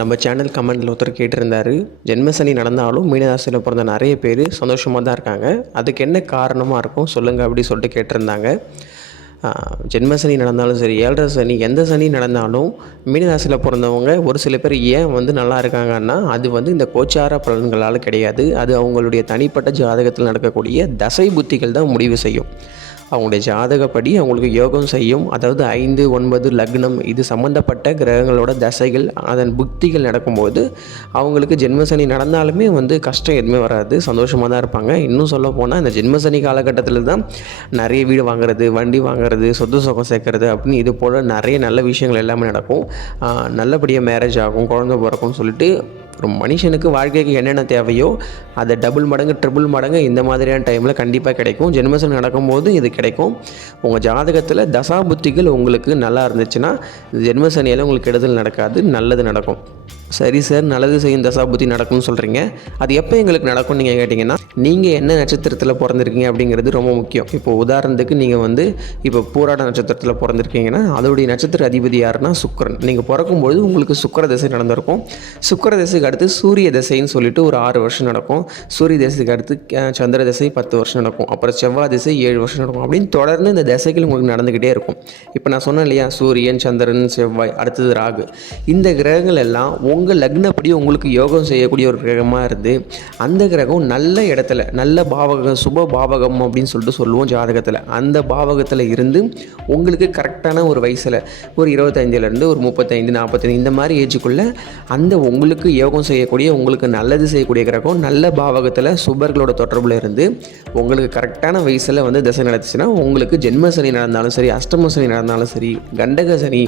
நம்ம சேனல் கமெண்டில் ஒருத்தர் கேட்டிருந்தார், ஜென்மசனி நடந்தாலும் மீனராசியில் பிறந்த நிறைய பேர் சந்தோஷமாக தான் இருக்காங்க, அதுக்கு என்ன காரணமாக இருக்கும் சொல்லுங்கள் அப்படி சொல்லிட்டு கேட்டிருந்தாங்க. ஜென்மசனி நடந்தாலும் சரி, ஏழரை சனி, எந்த சனி நடந்தாலும் மீனராசியில் பிறந்தவங்க ஒரு சில பேர் ஏன் நல்லா இருக்காங்கன்னா, அது இந்த கோச்சார பலன்களால் கிடையாது. அது அவங்களுடைய தனிப்பட்ட ஜாதகத்தில் நடக்கக்கூடிய தசை புத்திகள் தான் முடிவு செய்யும். அவங்களுடைய ஜாதகப்படி அவங்களுக்கு யோகம் செய்யும். அதாவது 5, 9 லக்னம் இது சம்மந்தப்பட்ட கிரகங்களோட தசைகள் அதன் புக்திகள் நடக்கும்போது அவங்களுக்கு ஜென்மசனி நடந்தாலுமே கஷ்டம் எதுவுமே வராது, சந்தோஷமாக தான் இருப்பாங்க. இன்னும் சொல்ல போனால் இந்த ஜென்மசனி காலகட்டத்தில் தான் நிறைய வீடு வாங்குறது, வண்டி வாங்குறது, சொத்து சுகம் சேர்க்கறது அப்படின்னு இது போல் நிறைய நல்ல விஷயங்கள் எல்லாமே நடக்கும். நல்லபடியாக மேரேஜ் ஆகும், குழந்தை பிறக்கும்னு சொல்லிட்டு ஒரு மனுஷனுக்கு வாழ்க்கைக்கு என்னென்ன தேவையோ அதை டபுள் மடங்கு ட்ரிபிள் மடங்கு இந்த மாதிரியான டைமில் கண்டிப்பாக கிடைக்கும். ஜென்மசனி நடக்கும்போது இது கிடைக்கும். உங்கள் ஜாதகத்தில் தசாபுத்திகள் உங்களுக்கு நல்லா இருந்துச்சுன்னா ஜென்மசனியால் உங்களுக்கு கெடுதல் நடக்காது, நல்லது நடக்கும். சரி சார், நல்லது செய்யும் தசாபுத்தி நடக்கும்னு சொல்கிறீங்க, அது எப்போ எங்களுக்கு நடக்கும்னு நீங்கள் கேட்டிங்கன்னா, நீங்கள் என்ன நட்சத்திரத்தில் பிறந்திருக்கீங்க அப்படிங்கிறது ரொம்ப முக்கியம். இப்போ உதாரணத்துக்கு நீங்கள் இப்போ பூராட நட்சத்திரத்தில் பிறந்திருக்கீங்கன்னா அதோடைய நட்சத்திர அதிபதி யாருன்னா சுக்கிரன். நீங்கள் பிறக்கும்பொழுது உங்களுக்கு சுக்கிர தசை நடந்திருக்கும். சுக்கிர தசைக்கு அடுத்து சூரிய தசைன்னு சொல்லிட்டு ஒரு 6 வருஷம் நடக்கும். சூரிய தசைக்கு அடுத்து சந்திர தசை 10 வருஷம் நடக்கும். அப்புறம் செவ்வாய் தசை 7 வருஷம் நடக்கும். அப்படின்னு தொடர்ந்து இந்த தசைகள் உங்களுக்கு நடந்துக்கிட்டே இருக்கும். இப்போ நான் சொன்னேன் இல்லையா, சூரியன், சந்திரன், செவ்வாய், அடுத்தது ராகு, இந்த கிரகங்கள் எல்லாம் உங்கள் லக்னப்படி உங்களுக்கு யோகம் செய்யக்கூடிய ஒரு கிரகமாக இருந்து அந்த கிரகம் நல்ல இடத்துல, நல்ல பாவகம், சுப பாவகம் அப்படின்னு சொல்லிட்டு சொல்லுவோம் ஜாதகத்தில், அந்த பாவகத்தில் இருந்து உங்களுக்கு கரெக்டான ஒரு வயசில் ஒரு 25லேருந்து ஒரு 35, 45 இந்த மாதிரி ஏஜுக்குள்ளே அந்த உங்களுக்கு யோகம் செய்யக்கூடிய, உங்களுக்கு நல்லது செய்யக்கூடிய கிரகம் நல்ல பாவகத்தில் சுபர்களோட தொடர்பில் இருந்து உங்களுக்கு கரெக்டான வயசில் தசை நடத்துச்சுன்னா உங்களுக்கு ஜென்ம சனி நடந்தாலும் சரி, அஷ்டம சனி நடந்தாலும் சரி, கண்டக சனி,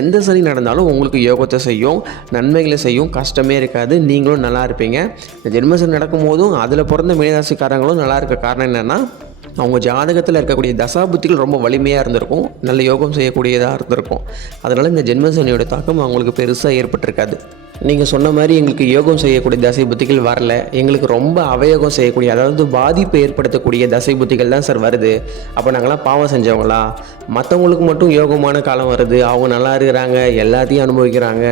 எந்த சனி நடந்தாலும் உங்களுக்கு யோகத்தை செய்யும், நன்மைகளை செய்யும், கஷ்டமே இருக்காது, நீங்களும் நல்லா இருப்பீங்க. இந்த ஜென்மசனி நடக்கும் போதும் அதில் பிறந்த மீனராசிக்காரங்களும் நல்லா இருக்க காரணம் என்னென்னா, அவங்க ஜாதகத்தில் இருக்கக்கூடிய தசாபுத்திகள் ரொம்ப வலிமையாக இருந்திருக்கும், நல்ல யோகம் செய்யக்கூடியதாக இருந்திருக்கும். அதனால் இந்த ஜென்மசனியோட தாக்கம் அவங்களுக்கு பெருசாக ஏற்பட்டிருக்காது. நீங்கள் சொன்ன மாதிரி எங்களுக்கு யோகம் செய்யக்கூடிய தசை புத்திகள் வரல, எங்களுக்கு ரொம்ப அவயோகம் செய்யக்கூடிய, அதாவது பாதிப்பை ஏற்படுத்தக்கூடிய தசை புத்திகள் தான் சார் வருது. அப்போ நாங்களாம் பாவம் செஞ்சவங்களா? மற்றவங்களுக்கு மட்டும் யோகமான காலம் வருது, அவங்க நல்லா இருக்கிறாங்க, எல்லாத்தையும் அனுபவிக்கிறாங்க,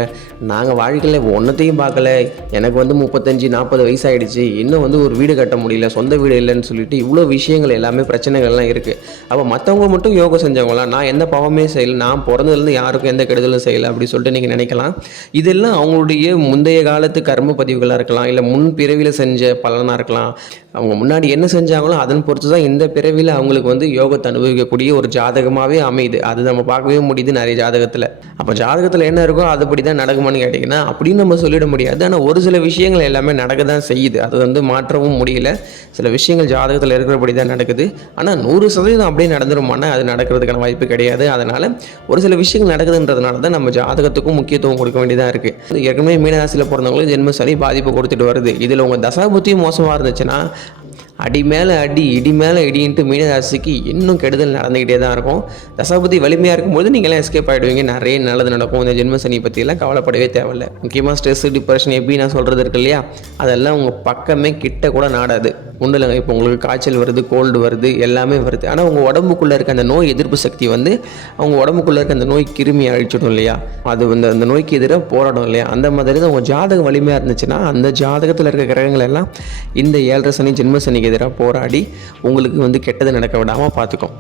நாங்கள் வாழ்க்கையில் ஒன்றத்தையும் பார்க்கல, எனக்கு 35, 40 வயசாகிடுச்சு, இன்னும் ஒரு வீடு கட்ட முடியல, சொந்த வீடு இல்லைன்னு சொல்லிட்டு இவ்வளோ விஷயங்கள் எல்லாமே பிரச்சனைகள்லாம் இருக்குது. அப்போ மற்றவங்க மட்டும் யோகம் செஞ்சவங்களா? நான் எந்த பாவமே செய்யலை, நான் பிறந்ததுலேருந்து யாருக்கும் எந்த கெடுதலும் செய்யலை அப்படி சொல்லிட்டு நீங்கள் நினைக்கலாம். இதெல்லாம் அவங்களுடைய முந்தைய காலத்து கர்ம பதிவுகளாக இருக்கலாம், இல்லை முன் பிறவியில் செஞ்ச பலனாக இருக்கலாம். அவங்க முன்னாடி என்ன செஞ்சாங்களோ அதன் பொறுத்து தான் இந்த பிறவியில் அவங்களுக்கு யோகத்தை அனுபவிக்கக்கூடிய ஒரு ஜாதகமாகவே அமையுது. அது நம்ம பார்க்கவே முடியுது நிறைய ஜாதகத்தில். அப்போ ஜாதகத்தில் என்ன இருக்கோ அதுபடி தான் நடக்குமான்னு கேட்டிங்கன்னா அப்படின்னு நம்ம சொல்லிட முடியாது. ஆனால் ஒரு சில விஷயங்கள் எல்லாமே நடக்க தான் செய்யுது, அது மாற்றவும் முடியல. சில விஷயங்கள் ஜாதகத்தில் இருக்கிறபடி தான் நடக்குது. ஆனால் 100% அப்படியே நடந்துருமானா அது நடக்கிறதுக்கான வாய்ப்பு கிடையாது. அதனால் ஒரு சில விஷயங்கள் நடக்குதுன்றதுனால தான் நம்ம ஜாதகத்துக்கும் முக்கியத்துவம் கொடுக்க வேண்டியதாக இருக்குது. ஏற்கனவே மீனராசியில் பிறந்தவங்களுக்கு ஜென்ம சனி பாதிப்பு கொடுத்துட்டு வருது. இதில் உங்கள் தசாபுத்தியும் மோசமாக இருந்துச்சுன்னா அடி மேலே அடி, இடி மேலே இடின்ட்டு மீனராசிக்கு இன்னும் கெடுதல் நடந்துக்கிட்டே தான் இருக்கும். தசாபுத்தி வலிமையாக இருக்கும்போது நீங்களாம் எஸ்கேப் ஆகிடுவீங்க, நிறைய நல்லது நடக்கும். இந்த ஜென்ம சனி பற்றியெல்லாம் கவலைப்படவே தேவையில்லை. முக்கியமாக ஸ்ட்ரெஸ், டிப்ரெஷன் எப்படி நான் சொல்கிறது இருக்கு இல்லையா, அதெல்லாம் உங்கள் பக்கமே கிட்ட கூட நாடாது. ஒன்றும் இல்லைங்க, இப்போ உங்களுக்கு காய்ச்சல் வருது, கோல்டு வருது, எல்லாமே வருது. ஆனால் உங்கள் உடம்புக்குள்ளே இருக்க அந்த நோய் எதிர்ப்பு சக்தி அவங்க உடம்புக்குள்ளே இருக்க அந்த நோய் கிருமி அழிச்சிடும் இல்லையா, அது அந்த நோய்க்கு எதிராக போராடும் இல்லையா. அந்த மாதிரி தான் உங்கள் ஜாதகம் வலிமையாக இருந்துச்சுன்னா அந்த ஜாதகத்தில் இருக்க கிரகங்கள் எல்லாம் இந்த ஏழரை சனி, ஜென்ம சனிக்கு எதிராக போராடி உங்களுக்கு கெட்டது நடக்க விடாமல் பார்த்துக்கும்.